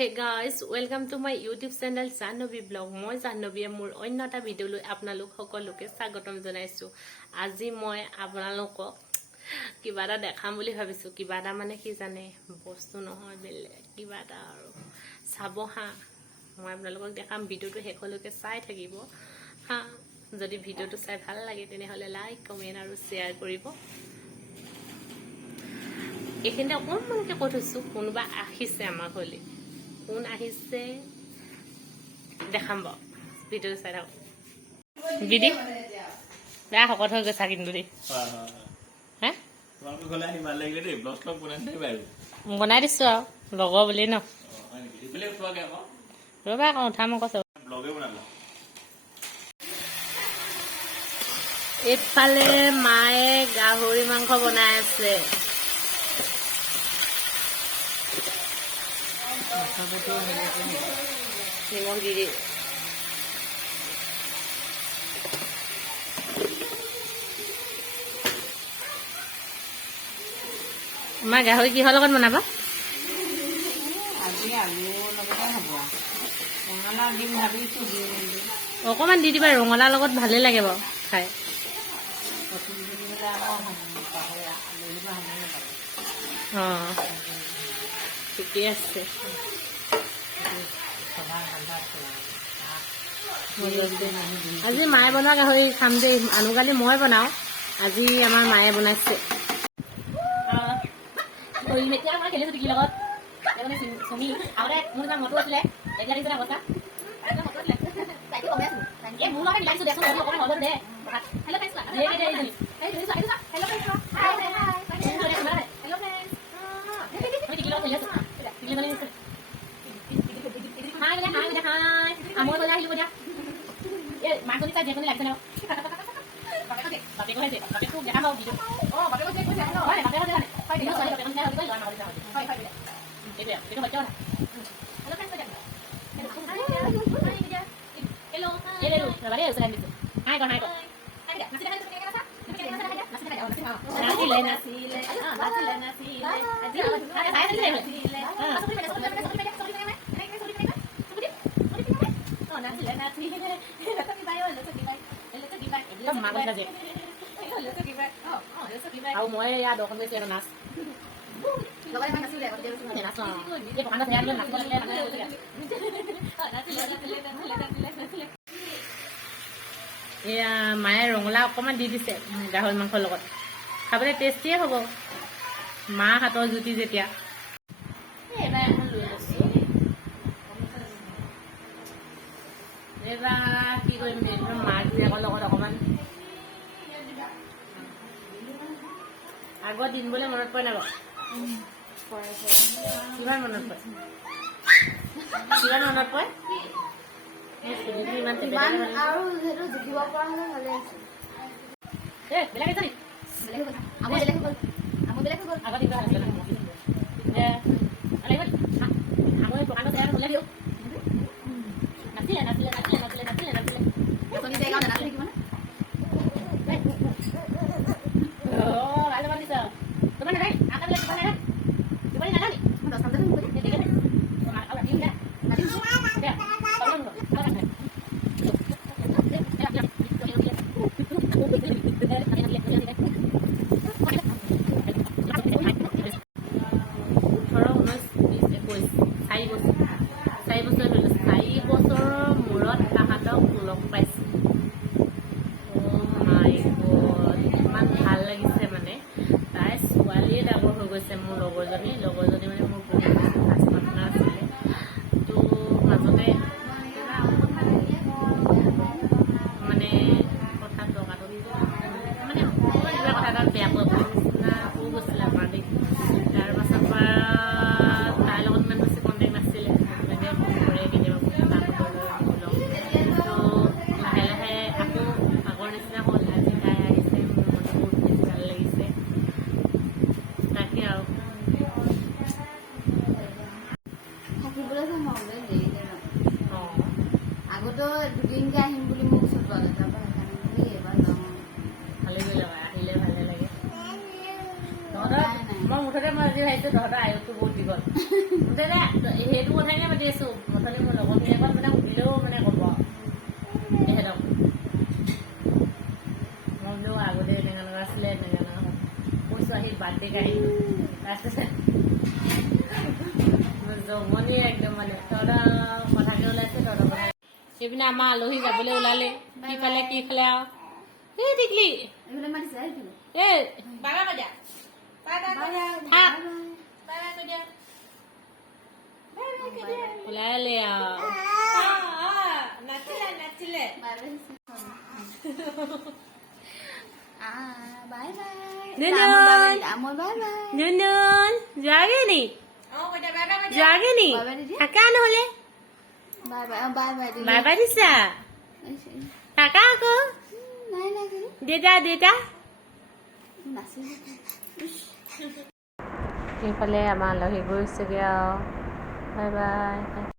Hey guys, welcome to my YouTube channel Jahnavi Vlog. মই জাহ্নৱীয়ে মোৰ অন্য এটা ভিডিঅ' লৈ আপোনালোক সকলোকে স্বাগতম জনাইছো। আজি মই আপোনালোকক কিবা এটা দেখাম বুলি ভাবিছো। কিবা এটা মানে কি জানে, বস্তু নহয় বেলেগ কিবা এটা আৰু চাব হা। মই আপোনালোকক দেখাম, ভিডিঅ'টো শেষলৈকে চাই থাকিব হা। যদি ভিডিঅ'টো চাই ভাল লাগে তেনেহলে লাইক, কমেন্ট আৰু শ্বেয়াৰ কৰিব। এইখিনিতে অকণমানকে কৈ থৈছো, কোনোবা আহিছে আমাৰ ঘৰলৈ। কোন আহিছে দেখাম বাৰু, ভিডিঅ'টো চাই থাকক। দিদি বেয়া শকত হৈ গৈছা কিন্তু দেই। বনাই দিছো আৰু লগৰ বুলি ন। ৰবা আকৌ উঠা মই কৈছো। এইফালে মায়ে গাহৰি মাংস বনাই আছে। নিমখ দি দি আমাৰ গাহৰি কিহৰ লগত বনাবা? আজি আলুৰ লগতে হ'ব। ৰঙালাও দিম ভাবিছোঁ, অকণমান দি দিবা, ৰঙালাওৰ লগত ভালে লাগে বাৰু খাই। অঁ ঠিকেই আছে। আজি মায়ে বনোৱা গাহৰি খাম দেই। আনুকালি মই বনাওঁ, আজি আমাৰ মায়ে বনাইছে। এতিয়া মই খেলিছো টিকিৰ লগত। চুমি আগতে মোৰ এটা মটো আছিলে, এইবিলাক দিছে অৱস্থা মোৰ লগত মিলাইছো দেচোন। অকণমান মজা দে মাকজনী চাই যেখনি লাগিছে ন। আৰু মই ইয়াত দৰ্শন কৰিছো আৰু নাচ এয়া মায়ে ৰঙালাও অকণমান দি দিছে গাহৰি মাংসৰ লগত। খাবলৈ টেষ্টিয়ে হ'ব, মা হাতৰ জুতি যেতিয়া। এইবাৰ এখন লৈ লৈছো। এইবাৰ কি কৰিম, মাক জীয়েকৰ লগত অকণমান আগৰ দিনবোৰলৈ মনত পৰে নাই বাৰু? কিমান মনত পৰে? কিমান মনত পৰে? মোৰ লগৰজনী মানে মোৰ বহুত খাচ পাৰ্টনাৰ আছিলে। তো মাজতে মানে কথা টকাটো মানে কিবা কথা এটা বেয়া পোৱা নিচিনা হৈ গৈছিলে আমাৰ দেই। তাৰ পাছৰ পৰা তাইৰ লগত ইমান বেছি কণ্টেক্ট নাছিলে। কেতিয়াবা ফোন কৰে, কেতিয়াবা তো লাহে লাহে আকৌ আগৰ নিচিনা হ'ল। আজি তাই আহিছে, মোৰ মনটো বহুত বেছি ভাল লাগিছে। তাকে আৰু আগতো দুদিনকে আহিম বুলি মোক চোৱা ভালে কৰিলে, আহিলে ভালে লাগে। তহঁতৰ মই মুঠতে মই আজি ভাবিছো তহঁতৰ আয়ুসটো বহুত দিব গ'ল মুঠতে সেইটো কথাকে পাতি আছো মুঠতে মোৰ লগৰবিলাকত মানে সুধিলেও মানে ক'ব তেহেঁতক মই বোলো আগতে এনেকুৱা এনেকুৱা আছিলে এনেকুৱা এনেকুৱা কৈছোঁ আহি বাৰ্থডে কাঢ়ি তাৰপিছত জমনি একদম মানে তহঁতৰ কথাকে ওলাইছে তহঁতৰ কথা সেইপিনে আমাৰ আলহী যাবলৈ ওলালে কি পালে কি খালে আৰু এই টিকলি এইফালে মাতিছে এইফালে এই বাবা কৈ দিয়া থাক ওলালে আৰু নাছিলে বাই বাই নুনুন মই বাই বাই নুনুন যোৱাগে নি যোৱাগে নি থাকা নহ'লে bye bye bye bye bye bye দিছা থাকা আকৌ নাই নাই দেউতা দেউতা নাছিল সেইফালে আমাৰ আলহী গৈছেগৈ আৰু বাই বাই